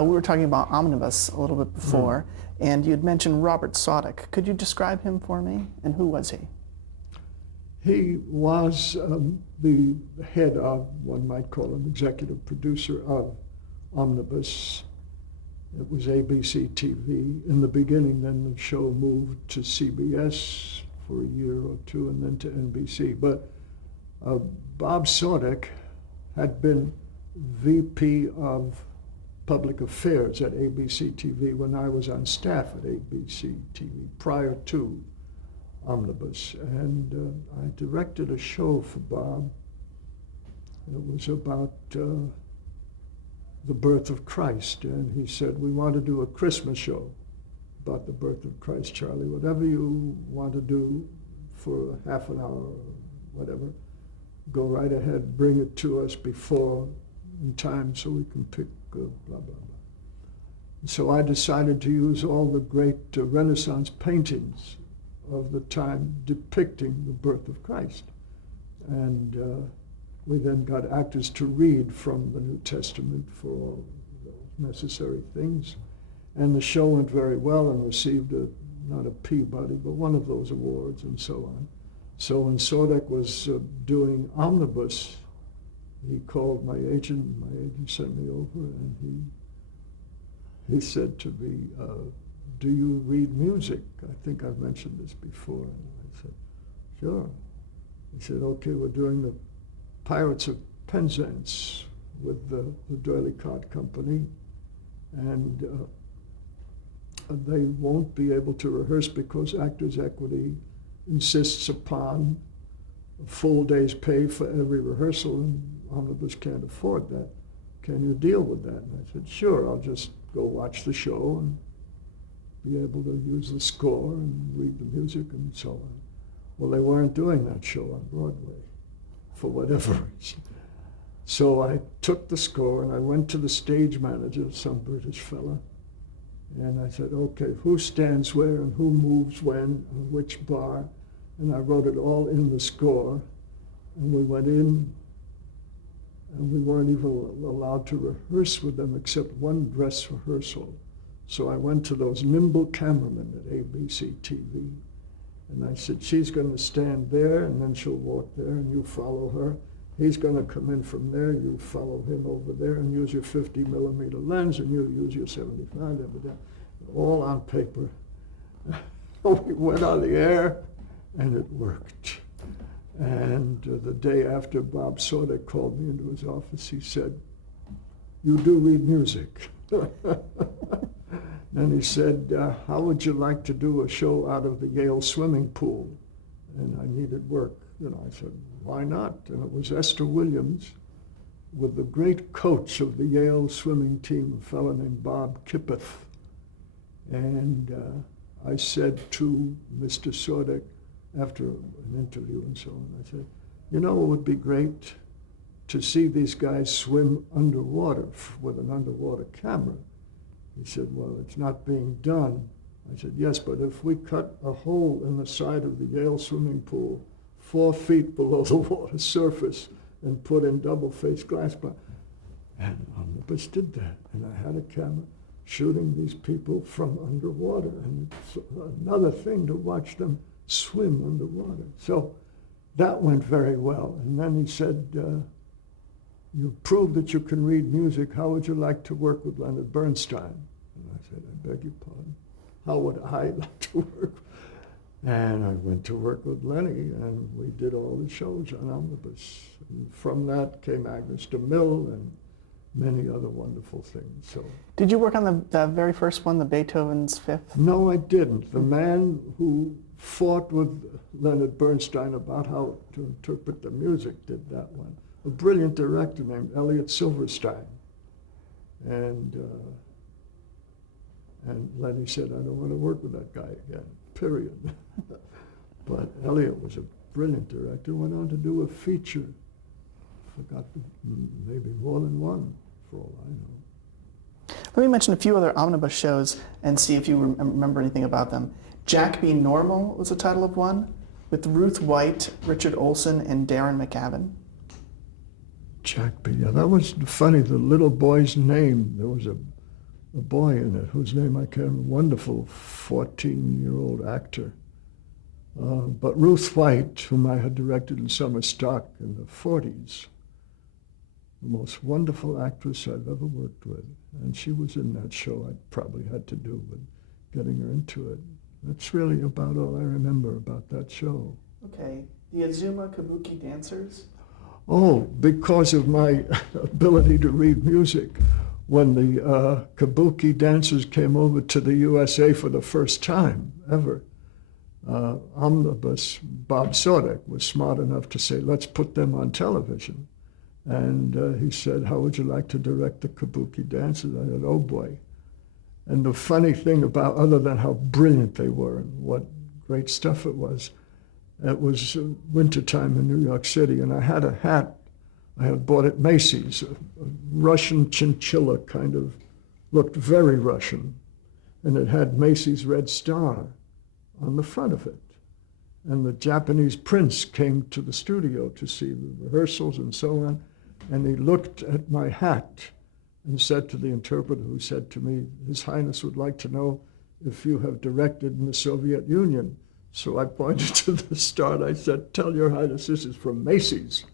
We were talking about Omnibus a little bit before, and you'd mentioned Robert Sodick. Could you describe him for me, and who was he? He was the head of, one might call him executive producer of Omnibus. It was ABC TV in the beginning, then the show moved to CBS for a year or two and then to NBC. But Bob Sodick had been VP of Public Affairs at ABC TV when I was on staff at ABC TV prior to Omnibus. And I directed a show for Bob. It was about the birth of Christ. And he said, we want to do a Christmas show about the birth of Christ, Charlie. Whatever you want to do for half an hour or whatever, go right ahead, bring it to us before in time so we can pick blah, blah, blah. So I decided to use all the great Renaissance paintings of the time depicting the birth of Christ. And we then got actors to read from the New Testament for all those necessary things. And the show went very well and received not a Peabody, but one of those awards and so on. So when Sodick was doing Omnibus, he called my agent sent me over, and he said to me, do you read music? I think I've mentioned this before. And I said, sure. He said, okay, we're doing the Pirates of Penzance with the D'Oyly Carte Company, and they won't be able to rehearse because Actors Equity insists upon a full day's pay for every rehearsal, and Omnibus can't afford that. Can you deal with that? And I said, sure, I'll just go watch the show and be able to use the score and read the music and so on. Well, they weren't doing that show on Broadway for whatever reason. So I took the score and I went to the stage manager, some British fella, and I said, okay, who stands where and who moves when and which bar? And I wrote it all in the score. And we went in, and we weren't even allowed to rehearse with them except one dress rehearsal. So I went to those nimble cameramen at ABC TV, and I said, she's going to stand there, and then she'll walk there, and you follow her. He's going to come in from there, you follow him over there, and use your 50 millimeter lens, and you use your 75, all on paper. We went on the air, and it worked. And the day after, Bob Sodick called me into his office. He said, you do read music. And he said, how would you like to do a show out of the Yale swimming pool? And I needed work. I said, why not? And it was Esther Williams with the great coach of the Yale swimming team, a fellow named Bob Kippeth. And I said to Mr. Sodick, after an interview and so on, I said, it would be great to see these guys swim underwater with an underwater camera. He said, well, it's not being done. I said, yes, but if we cut a hole in the side of the Yale swimming pool 4 feet below the water surface and put in double-faced glass, and Omnibus did that. And I had a camera shooting these people from underwater, and it's another thing to watch them swim underwater. So that went very well. And then he said, you proved that you can read music. How would you like to work with Leonard Bernstein? And I said, I beg your pardon. How would I like to work? And I went to work with Lenny, and we did all the shows on Omnibus. And from that came Agnes DeMille and many other wonderful things. So, did you work on the very first one, the Beethoven's Fifth? No, I didn't. The man who fought with Leonard Bernstein about how to interpret the music did that one. A brilliant director named Elliot Silverstein. And Lenny said, I don't want to work with that guy again, period. But Elliot was a brilliant director, went on to do a feature. Forgot, maybe more than one, for all I know. Let me mention a few other Omnibus shows and see if you remember anything about them. Jack Be Normal was the title of one, with Ruth White, Richard Olson, and Darren McGavin. Jack B. Yeah, that was funny. The little boy's name, there was a a boy in it whose name I can't remember, wonderful 14-year-old actor. But Ruth White, whom I had directed in Summer Stock in the 40s, the most wonderful actress I've ever worked with. And she was in that show. I probably had to do with getting her into it. That's really about all I remember about that show. Okay. The Azuma Kabuki dancers? Oh, because of my ability to read music. When the Kabuki dancers came over to the USA for the first time ever, Omnibus, Bob Sodek, was smart enough to say, let's put them on television. And he said, how would you like to direct the Kabuki dancers? I said, oh boy. And the funny thing about, other than how brilliant they were and what great stuff it was wintertime in New York City, and I had a hat I had bought at Macy's, a Russian chinchilla kind of, looked very Russian, and it had Macy's Red Star on the front of it. And the Japanese prince came to the studio to see the rehearsals and so on, and he looked at my hat and said to the interpreter, who said to me, His Highness would like to know if you have directed in the Soviet Union. So I pointed to the star and I said, tell your Highness this is from Macy's.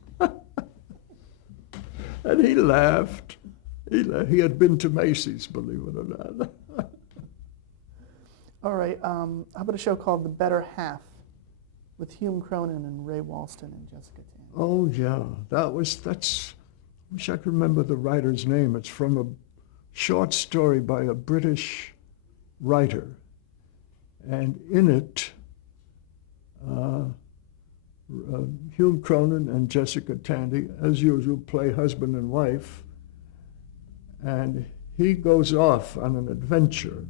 And he laughed. He had been to Macy's, believe it or not. All right. How about a show called The Better Half with Hume Cronin and Ray Walston and Jessica Tandy? Oh, yeah. I wish I could remember the writer's name. It's from a short story by a British writer. And in it, Hume Cronin and Jessica Tandy, as usual, play husband and wife. And he goes off on an adventure.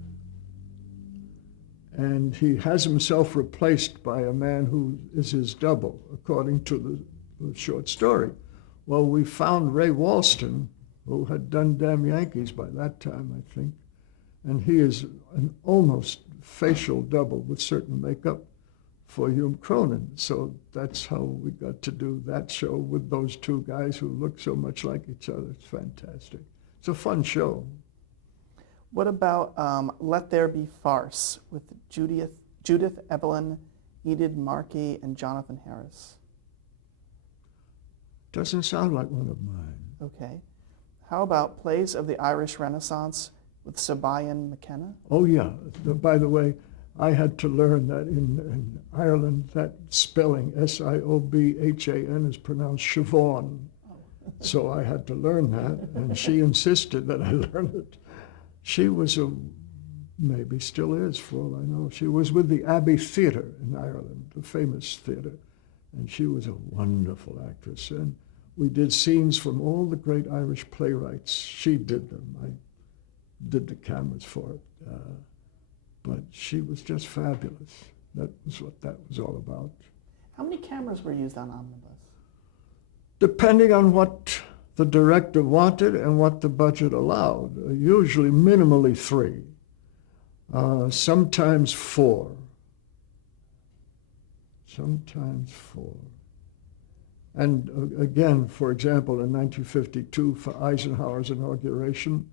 And he has himself replaced by a man who is his double, according to the short story. Well, we found Ray Walston, who had done Damn Yankees by that time, I think. And he is an almost facial double with certain makeup for Hume Cronin. So that's how we got to do that show with those two guys who look so much like each other. It's fantastic. It's a fun show. What about Let There Be Farce with Judith Evelyn, Enid Markey, and Jonathan Harris? Doesn't sound like one of mine. Okay. How about Plays of the Irish Renaissance with Sabayan McKenna? Oh, yeah. By the way, I had to learn that in Ireland, that spelling, Siobhan, is pronounced Siobhan. So I had to learn that, and she insisted that I learn it. She was maybe still is, for all I know. She was with the Abbey Theatre in Ireland, the famous theatre, and she was a wonderful actress. And we did scenes from all the great Irish playwrights. She did them. I did the cameras for it. But she was just fabulous. That was what that was all about. How many cameras were used on Omnibus? Depending on what the director wanted and what the budget allowed. Usually minimally 3, sometimes 4. Sometimes 4. And again, for example, in 1952, for Eisenhower's inauguration,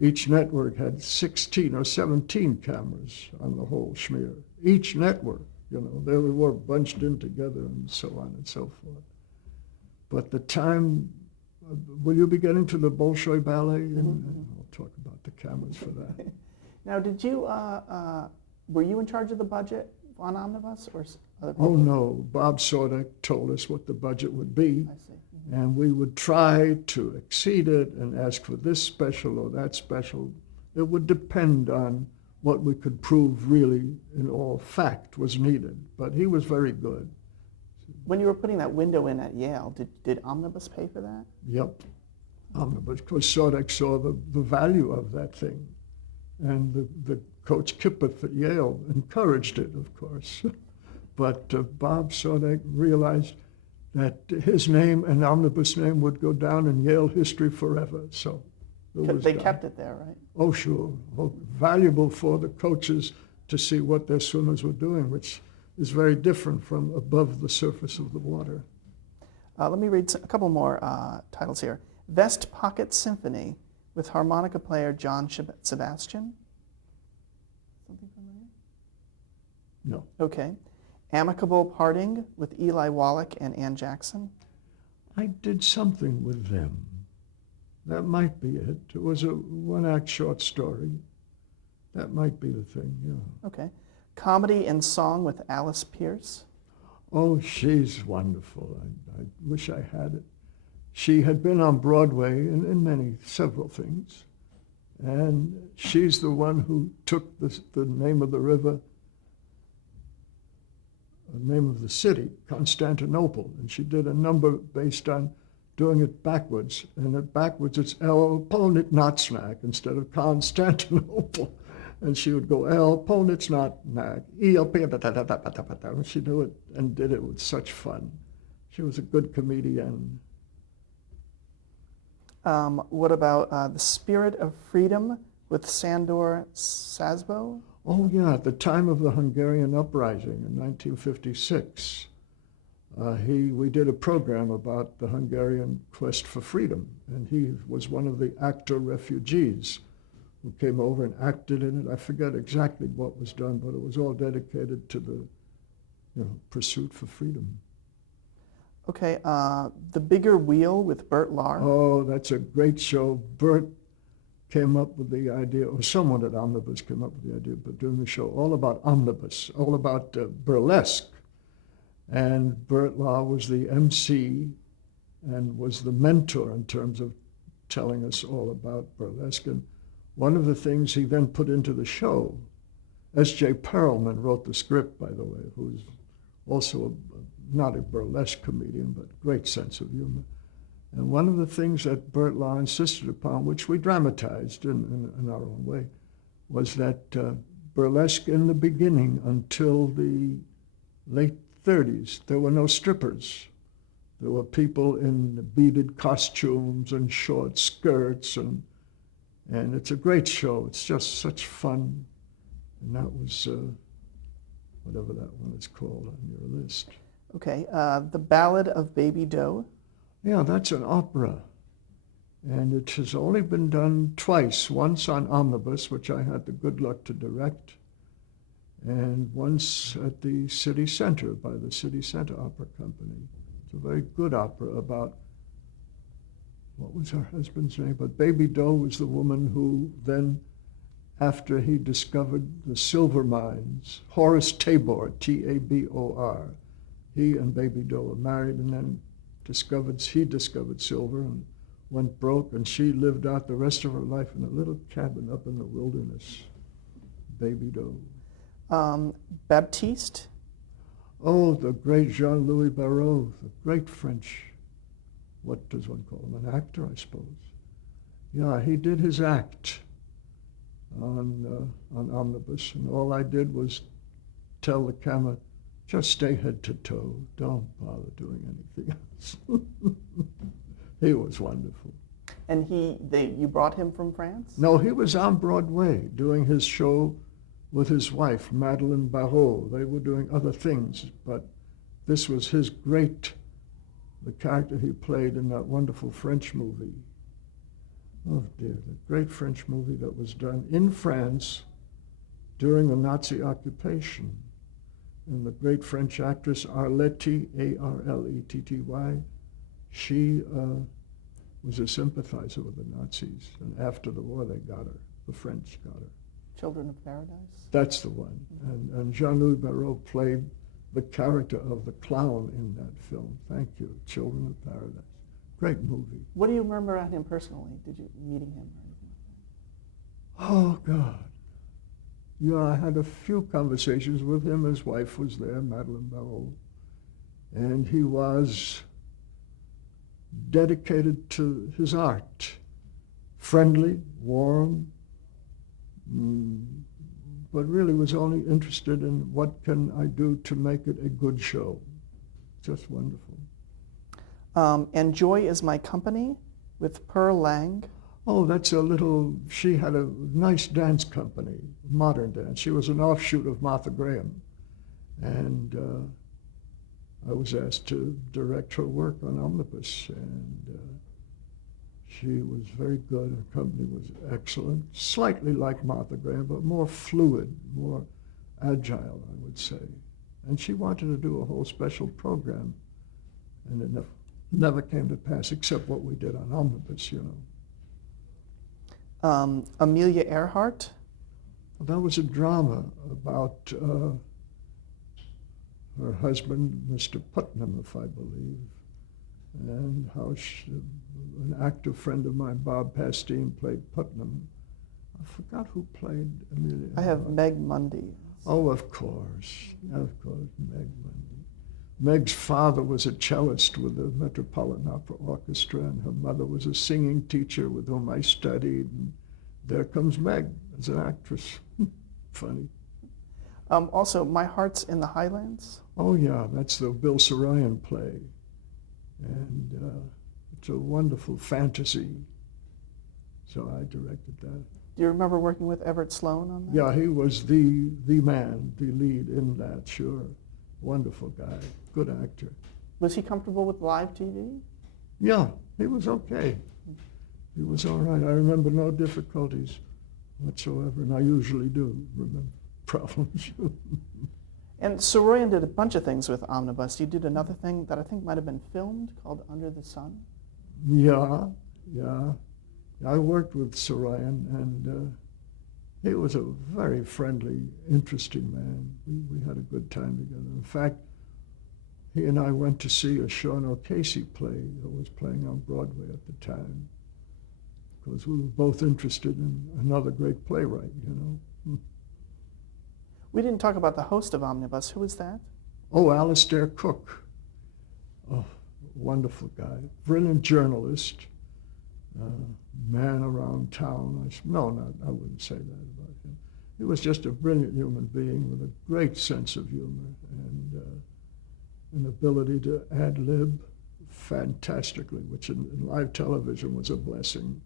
each network had 16 or 17 cameras on the whole schmear. Each network, they were bunched in together and so on and so forth. But the time, will you be getting to the Bolshoi Ballet? And I'll talk about the cameras for that. Now, did you, were you in charge of the budget on Omnibus or other people? Oh, no. Bob Sodek told us what the budget would be. I see. And we would try to exceed it and ask for this special or that special. It would depend on what we could prove really in all fact was needed. But he was very good. When you were putting that window in at Yale, did Omnibus pay for that? Yep. Omnibus, because Sodek saw the value of that thing. And the coach Kippeth at Yale encouraged it, of course. But Bob Sodek realized that his name and Omnibus name would go down in Yale history forever. So They kept it there, right? Oh, sure. Oh, valuable for the coaches to see what their swimmers were doing, which is very different from above the surface of the water. Let me read a couple more titles here. Vest Pocket Symphony with harmonica player John Sebastian. Something familiar? No. Okay. Amicable Parting with Eli Wallach and Ann Jackson. I did something with them. That might be it. It was a one-act short story. That might be the thing, yeah. Okay. Comedy and Song with Alice Pierce. Oh, she's wonderful. I wish I had it. She had been on Broadway in several things. And she's the one who took the name of the river, the name of the city, Constantinople. And she did a number based on doing it backwards. And backwards it's El Polnitnatsnak instead of Constantinople. And she would go, El Polnitnatsnak, and she'd do it and did it with such fun. She was a good comedian. What about The Spirit of Freedom with Sandor Szabo? Oh, yeah, at the time of the Hungarian uprising in 1956, we did a program about the Hungarian quest for freedom, and he was one of the actor refugees who came over and acted in it. I forget exactly what was done, but it was all dedicated to the pursuit for freedom. Okay, The Bigger Wheel with Bert Lahr. Oh, that's a great show. Bert came up with the idea, or someone at Omnibus came up with the idea, but doing the show all about omnibus, all about burlesque. And Bert Lahr was the MC and was the mentor in terms of telling us all about burlesque. And one of the things he then put into the show, S.J. Perelman wrote the script, by the way, who's also not a burlesque comedian, but great sense of humor. And one of the things that Bert Lahr insisted upon, which we dramatized in our own way, was that burlesque in the beginning until the late 30s, there were no strippers. There were people in beaded costumes and short skirts, and it's a great show. It's just such fun. And that was whatever that one is called on your list. Okay, The Ballad of Baby Doe. Yeah, that's an opera. And it has only been done twice, once on Omnibus, which I had the good luck to direct, and once at the City Center by the City Center Opera Company. It's a very good opera about, what was her husband's name? But Baby Doe was the woman who then, after he discovered the silver mines, Horace Tabor, Tabor, he and Baby Doe were married, and then he discovered silver and went broke, and she lived out the rest of her life in a little cabin up in the wilderness. Baby Doe. Baptiste. Oh, the great Jean-Louis Barrault, the great French, what does one call him, an actor, I suppose. Yeah, he did his act on Omnibus, and all I did was tell the camera, just stay head to toe, don't bother doing anything else. He was wonderful. And you brought him from France? No, he was on Broadway doing his show with his wife, Madeleine Barrault. They were doing other things, but this was the character he played in that wonderful French movie. Oh dear, the great French movie that was done in France during the Nazi occupation. And the great French actress Arletty, A-R-L-E-T-T-Y, she was a sympathizer with the Nazis. And after the war, they got her. The French got her. Children of Paradise? That's the one. And Jean-Louis Barrault played the character of the clown in that film. Thank you. Children of Paradise. Great movie. What do you remember about him personally? Did you meeting him or anything like that? Oh, God. Yeah, I had a few conversations with him. His wife was there, Madeleine Barrault. And he was dedicated to his art. Friendly, warm, but really was only interested in what can I do to make it a good show. Just wonderful. And Joy is My Company with Pearl Lang. Oh, she had a nice dance company, modern dance. She was an offshoot of Martha Graham. And I was asked to direct her work on Omnibus. And She was very good. Her company was excellent. Slightly like Martha Graham, but more fluid, more agile, I would say. And she wanted to do a whole special program, and it never came to pass, except what we did on Omnibus, you know. Amelia Earhart. That was a drama about her husband, Mr. Putnam, if I believe, and how an actor friend of mine, Bob Pastine, played Putnam. I forgot who played Amelia. I have Meg Mundy. Oh, of course, Meg Mundy. Meg's father was a cellist with the Metropolitan Opera Orchestra, and her mother was a singing teacher with whom I studied. And there comes Meg as an actress. Funny. Also, My Heart's in the Highlands. Oh, yeah, that's the Bill Saroyan play. And it's a wonderful fantasy. So I directed that. Do you remember working with Everett Sloan on that? Yeah, he was the man, the lead in that, sure. Wonderful guy, good actor. Was he comfortable with live TV? Yeah, he was okay. He was all right. I remember no difficulties whatsoever, and I usually do remember problems. And Saroyan did a bunch of things with Omnibus. He did another thing that I think might have been filmed called Under the Sun. Yeah. I worked with Saroyan, and he was a very friendly, interesting man. We had a good time together. In fact, he and I went to see a Sean O'Casey play that was playing on Broadway at the time, because we were both interested in another great playwright, you know. We didn't talk about the host of Omnibus. Who was that? Oh, Alistair Cook. Oh, wonderful guy. Brilliant journalist. Man around town. I wouldn't say that about him. He was just a brilliant human being with a great sense of humor and an ability to ad-lib fantastically, which in live television was a blessing.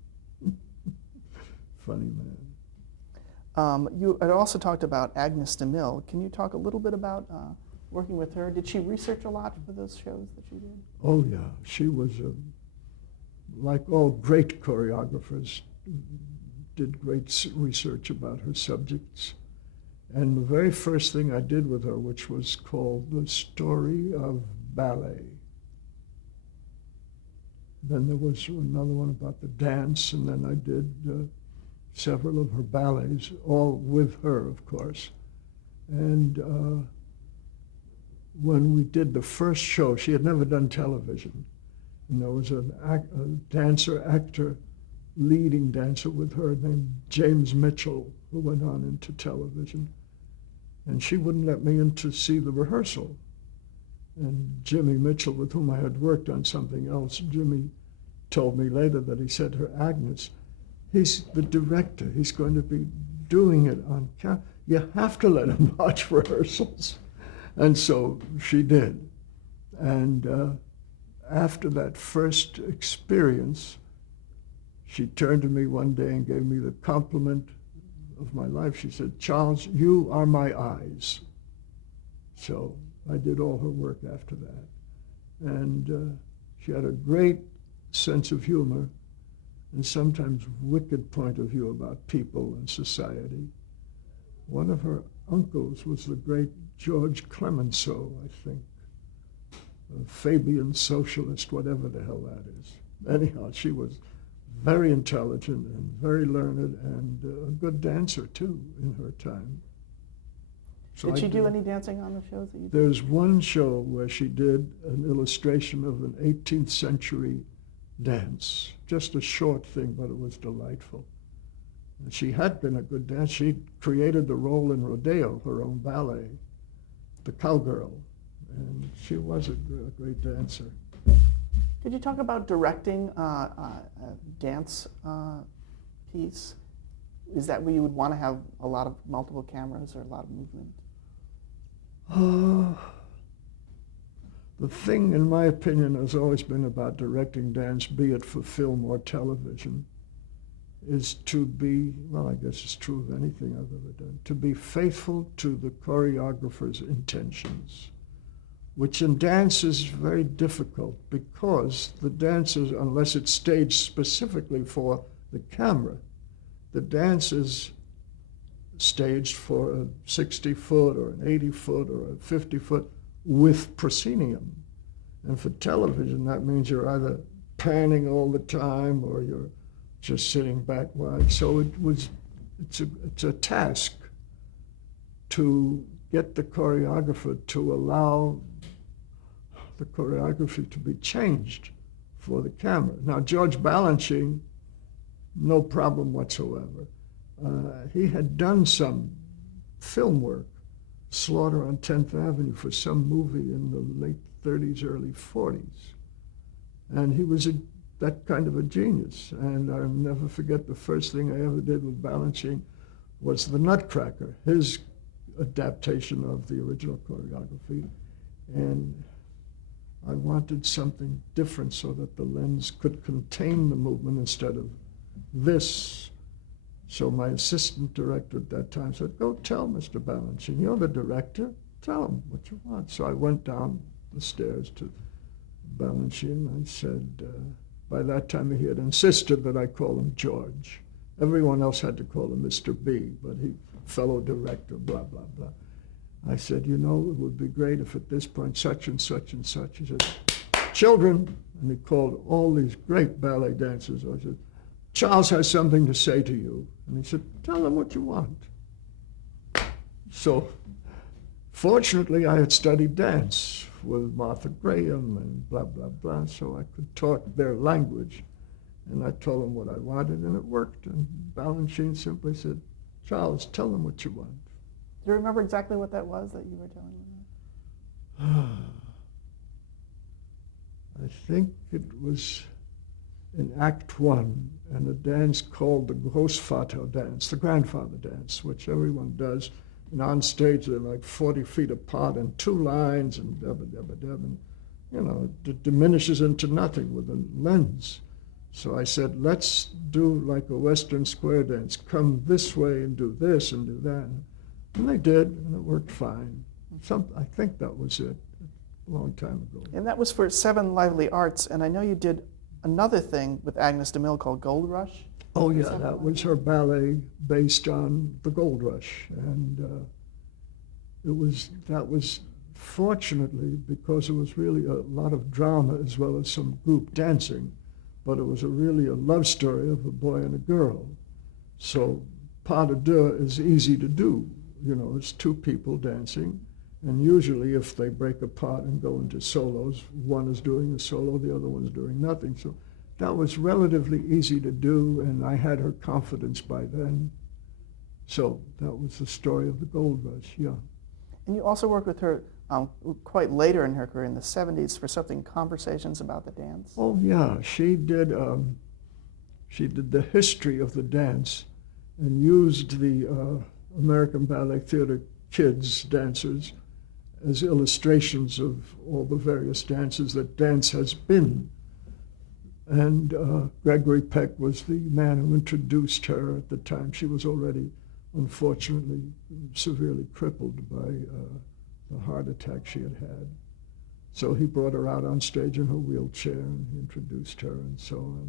Funny man. You had also talked about Agnes DeMille. Can you talk a little bit about working with her? Did she research a lot for those shows that she did? Oh, yeah. She was, like all great choreographers, did great research about her subjects. And the very first thing I did with her, which was called The Story of Ballet. Then there was another one about the dance, and then I did several of her ballets, all with her, of course. And when we did the first show, she had never done television. And there was a dancer, leading dancer with her named James Mitchell, who went on into television. And she wouldn't let me in to see the rehearsal. And Jimmy Mitchell, with whom I had worked on something else, Jimmy told me later that he said to her, Agnes, he's the director. He's going to be doing it on camera. You have to let him watch rehearsals. And so she did. And after that first experience, she turned to me one day and gave me the compliment of my life. She said, Charles, you are my eyes. So I did all her work after that. And she had a great sense of humor and sometimes wicked point of view about people and society. One of her uncles was the great George Clemenceau, I think. A Fabian socialist, whatever the hell that is. Anyhow, she was very intelligent and very learned and a good dancer, too, in her time. So did she do any dancing on the shows that you did? There's one show where she did an illustration of an 18th century dance. Just a short thing, but it was delightful. And she had been a good dancer. She created the role in Rodeo, her own ballet, the cowgirl. And she was a great dancer. Could you talk about directing a dance piece? Is that where you would want to have a lot of multiple cameras or a lot of movement? The thing, in my opinion, has always been about directing dance, be it for film or television, is to be, well, I guess it's true of anything I've ever done, to be faithful to the choreographer's intentions. which in dance is very difficult because the dance is, unless it's staged specifically for the camera, the dance is staged for a 60-foot or an 80-foot or a 50-foot with proscenium. And for television, that means you're either panning all the time or you're just sitting back wide. So it's a task to get the choreographer to allow the choreography to be changed for the camera. Now, George Balanchine, no problem whatsoever. He had done some film work, Slaughter on 10th Avenue, for some movie in the late 30s, early 40s. And he was that kind of a genius. And I'll never forget the first thing I ever did with Balanchine was The Nutcracker, his adaptation of the original choreography. And I wanted something different so that the lens could contain the movement instead of this. So my assistant director at that time said, go tell Mr. Balanchine, you're the director, tell him what you want. So I went down the stairs to Balanchine. I said, by that time he had insisted that I call him George. Everyone else had to call him Mr. B, but he, fellow director, blah, blah, blah. I said, you know, it would be great if at this point such and such and such. He said, children, and he called all these great ballet dancers. I said, Charles has something to say to you. And he said, tell him what you want. So, fortunately, I had studied dance with Martha Graham and blah, blah, blah, so I could talk their language. And I told them what I wanted, and it worked. And Balanchine simply said, Charles, tell them what you want. Do you remember exactly what that was that you were telling me? I think it was in Act 1, and a dance called the Großvater dance, the grandfather dance, which everyone does. And on stage, they're like 40 feet apart in two lines, and and, you know, it diminishes into nothing with a lens. So I said, let's do like a Western square dance. Come this way and do this and do that. And they did, and it worked fine. I think that was it, a long time ago. And that was for Seven Lively Arts, and I know you did another thing with Agnes DeMille called Gold Rush. Oh yeah, that was her ballet based on the Gold Rush. And that was fortunately, because it was really a lot of drama as well as some group dancing, but it was really a love story of a boy and a girl. So pas de deux is easy to do. You know, it's two people dancing, and usually if they break apart and go into solos, one is doing a solo, the other one's doing nothing. So that was relatively easy to do, and I had her confidence by then. So that was the story of the Gold Rush, yeah. And you also worked with her quite later in her career, in the 70s, for something, Conversations About the Dance. Oh yeah, she did the history of the dance and used the American Ballet Theater kids dancers as illustrations of all the various dances that dance has been. And Gregory Peck was the man who introduced her at the time. She was already, unfortunately, severely crippled by the heart attack she had had. So he brought her out on stage in her wheelchair, and he introduced her and so on.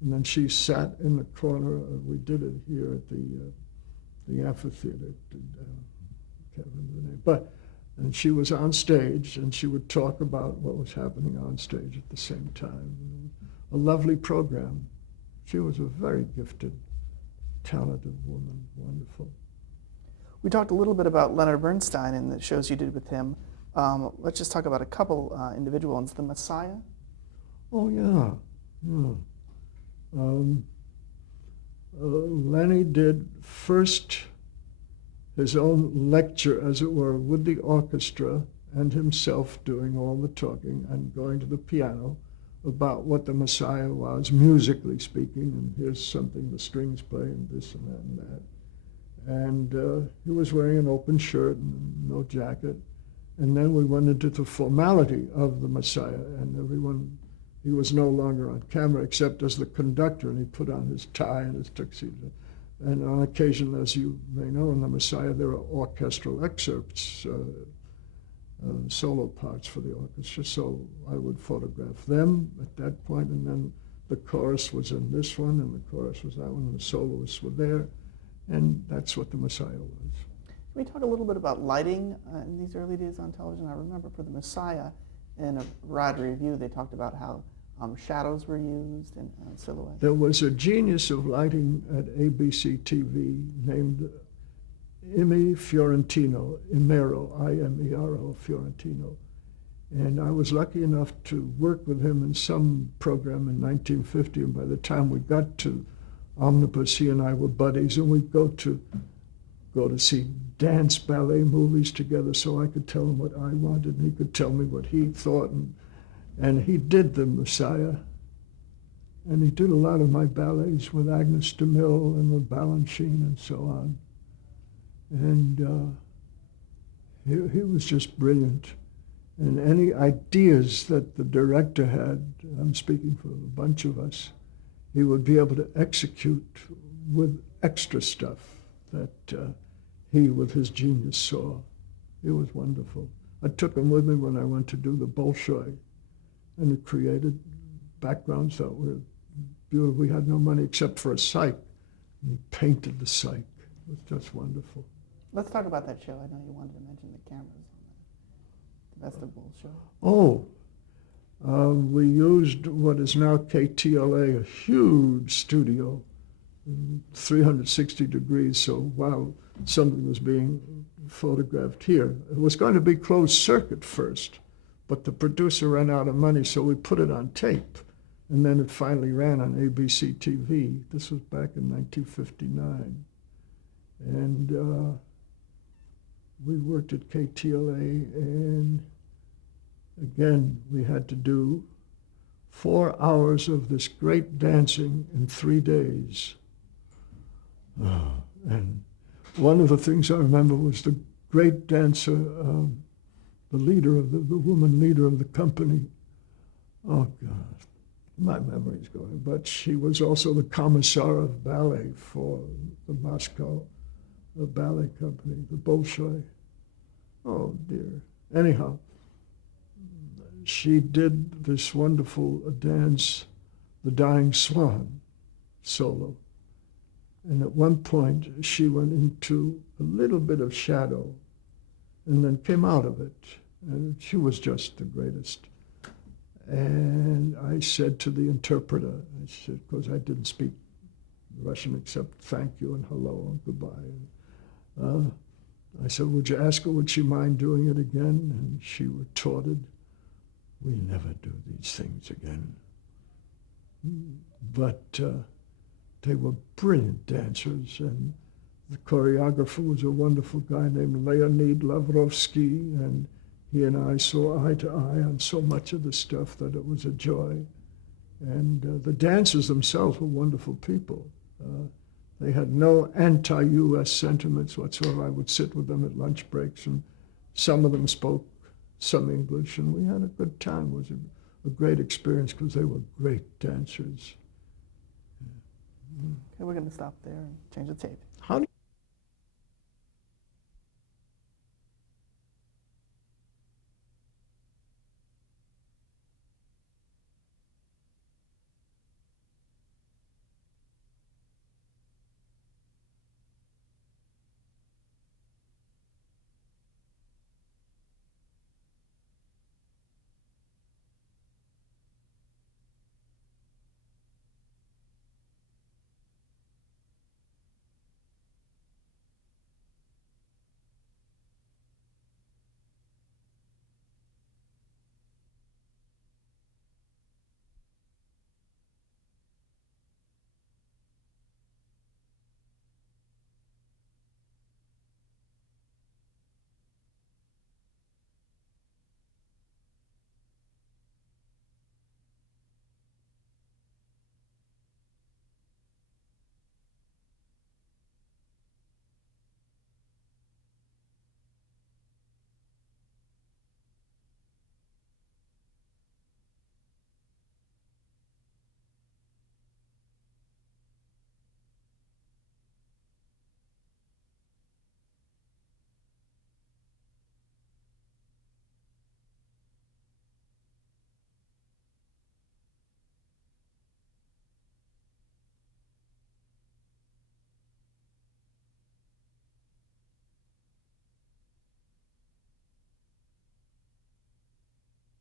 And then she sat in the corner. We did it here at the amphitheater. Can't remember the name. And she was on stage, and she would talk about what was happening on stage at the same time. A lovely program. She was a very gifted, talented woman, wonderful. We talked a little bit about Leonard Bernstein and the shows you did with him. Let's just talk about a couple individual ones. The Messiah? Oh, yeah. Lenny did first his own lecture, as it were, with the orchestra and himself doing all the talking and going to the piano about what the Messiah was, musically speaking, and here's something the strings play and this and that and that. And he was wearing an open shirt and no jacket. And then we went into the formality of the Messiah, and he was no longer on camera except as the conductor, and he put on his tie and his tuxedo. And on occasion, as you may know, in the Messiah, there are orchestral excerpts. solo parts for the orchestra, so I would photograph them at that point, and then the chorus was in this one, and the chorus was that one, and the soloists were there, and that's what the Messiah was. Can we talk a little bit about lighting in these early days on television? I remember for the Messiah, in a Variety Review, they talked about how shadows were used and silhouettes. There was a genius of lighting at ABC TV named Imero Fiorentino. And I was lucky enough to work with him in some program in 1950, and by the time we got to Omnibus, he and I were buddies, and we'd go to see dance ballet movies together, so I could tell him what I wanted, and he could tell me what he thought, and he did the Messiah, and he did a lot of my ballets with Agnes de Mille and with Balanchine and so on. And he was just brilliant. And any ideas that the director had, I'm speaking for a bunch of us, he would be able to execute with extra stuff that he, with his genius, saw. It was wonderful. I took him with me when I went to do the Bolshoi, and it created backgrounds that were beautiful. We had no money except for a cyc, and he painted the cyc. It was just wonderful. Let's talk about that show. I know you wanted to mention the cameras on the Best of Both show. Oh, we used what is now KTLA, a huge studio, 360 degrees, so while something was being photographed here, it was going to be closed circuit first, but the producer ran out of money, so we put it on tape, and then it finally ran on ABC TV. This was back in 1959. And we worked at KTLA, and again, we had to do 4 hours of this great dancing in 3 days. And one of the things I remember was the great dancer, the leader of the woman leader of the company. Oh God, my memory's going. But she was also the commissar of ballet for the Moscow ballet company, the Bolshoi. Oh dear. Anyhow, she did this wonderful dance, The Dying Swan, solo. And at one point, she went into a little bit of shadow and then came out of it. And she was just the greatest. And I said to the interpreter, I said, because I didn't speak Russian except thank you and hello and goodbye. And, I said, would you ask her, would she mind doing it again? And she retorted, we never do these things again. But they were brilliant dancers, and the choreographer was a wonderful guy named Leonid Lavrovsky, and he and I saw eye to eye on so much of the stuff that it was a joy. And the dancers themselves were wonderful people. They had no anti-U.S. sentiments whatsoever. I would sit with them at lunch breaks, and some of them spoke some English, and we had a good time. It was a great experience because they were great dancers. Okay, we're going to stop there and change the tape.